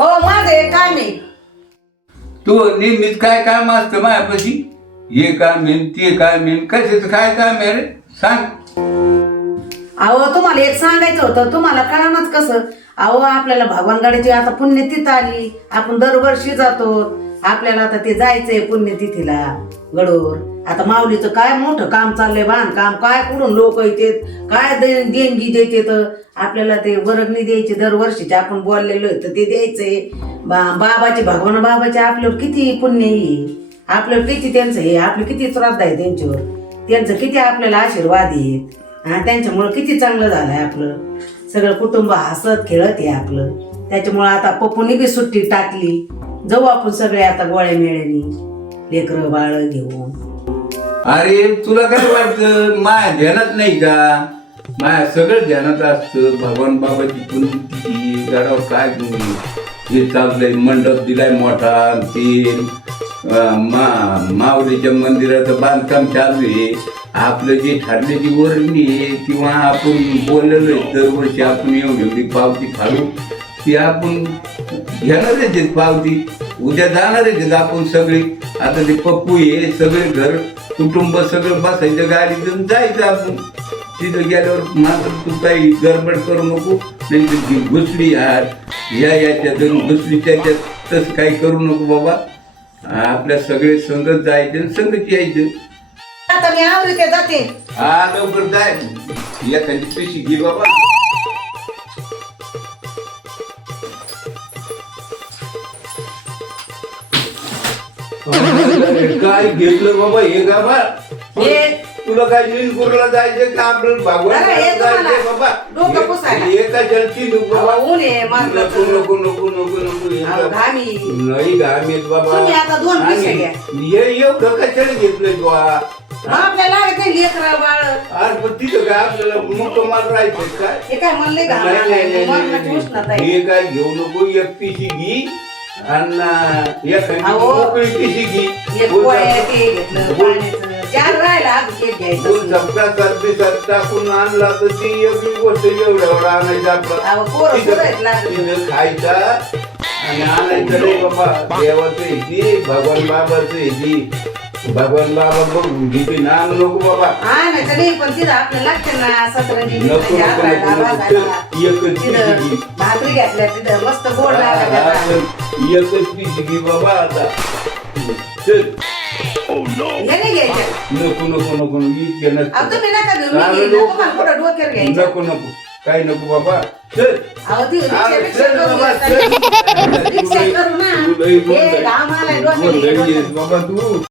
हो माझं हे काम आहे. तू नेहमीच काय काम असतं माझ्यापाशी? हे काम आहे ते काम आहे, कशाचं काय काम आहे रे सांग. अहो तुम्हाला एक सांगायचं होतं, तुम्हाला कळणाच कसं. अहो आपल्याला भगवानगडाची आता पुण्यतिथी आली, आपण दरवर्षी जातो. आपल्याला आता ते जायचंय पुण्यतिथीला गडूर. आता माऊलीचं काय मोठं काम चाललंय, बांधकाम. काय कुठून लोक येतात, काय देणगी देतात. आपल्याला ते वर्गणी द्यायची दरवर्षीचे, आपण बोललेलो तर ते द्यायचंय. बाबाची भगवान बाबाचे आपल्यावर किती पुण्य आहे, आपल्यावर किती त्यांचं हे, आपली किती श्रद्धा आहे त्यांच्यावर, त्यांचं किती आपल्याला आशीर्वाद आहेत. हा त्यांच्यामुळं किती चांगलं झालंय आपलं. सगळं कुटुंब हसत खेळत आहे आपलं. त्याच्यामुळं आता पप्पूनी बी सुट्टी टाकली, जाऊ आपण सगळे आता गोळ्या मेळ्यानी लेकरं बाळ घेऊन. अरे तुला काय वाटतं माया ध्यानात नाही का? माया सगळं ध्यानात असतं. भगवान बाबाची पुण्यतिथी गडावर काय हे चाललंय, मंडप दिलाय मोठा, ते माऊलीच्या मंदिराचं बांधकाम चालू आहे. आपलं जे ठरलेली वर्णी आहे किंवा आपण बोललेलो आहे दरवर्षी आपण एवढी पावती फाडू, ती आपण घेणार आहे पावती. उद्या जाणार आहे आपण सगळे. आता ते पप्पू हे सगळे घर कुटुंब सगळं बसायचं गाडीतून जायचं आपण. तिथं गेल्यावर मात्र तू काही गडबड करू नको, नाही तर घुसली याच्यातून घुसली त्याच्यात, तसं काही करू नको बाबा. आपल्या सगळे संगत जायचं, संगत यायचं. आता मी आवडते जाते. हा लवकर जाय, एखादी पैसे घे बाबा. काय घेतलं बाबा हे गाबा? तुला काय निलपूरला जायचं का आपलं भागवत जायचंय बाबा? डोकं पुसायला. एका जलती नको बाबा. ऊन आहे, मारलं नको तर. नको नको नको नको घामी. नाही घाम येत बाबा. तुम्ही आता 2 पिशव्या घ्या. हे एवढं कशाला घेतलंय तुला? आपल्याला लागत लेकर बाळ. अरे पण तिथं काय आपल्याला मोठं माल राहायचं काय? हे काय म्हणले घाम नाही, नाही, आलाय, नाही, मरणाची नाही, उष्णता नाही. आहे. हे काय घेऊ नको. एक पिशी घे आणि एखादी अहो. मोकळी पिशी घे. एक पोळ्या ते घेतलं पाण्याचं. चार राहिला अजून एक दोन घ्यायचं. चपटा सर्दी टाकून आणला तर ती एवढी गोष्ट एवढं आणायचं अहो, पोरं आपलं. पोरं आहेत लागली. तिथं खायचा आणि आणायचं रे बाबा. देवाचं आहे भगवान बाबाचं आहे. भगवान बाबा बघून घेते ना नको बाबा. हा ना तरी पण तिथं आपल्याला लागते ना सतरंजी नको, नको, नको, नको. एकच तिथं पिशी घे. भाकरी घातल्या तिथं मस्त गोड लागला. एकच पिशी घे बाबा आता. चल. हे नाही घ्यायचं. नको नको नको इतके अहो नसतं. तुम्ही नका घेऊ, मी अरे घेईन. नको. तुम्हाला कुठं डोक्यावर घ्यायचं. नको नको काही नको बाबा. चल. अहो ती अरे रिक्षा चल करू बाबा, नका. चल. रिक्षा करू ना. तू लई हे घाम आलाय डोक्याला. गोंधळी आहेस बाबा तू.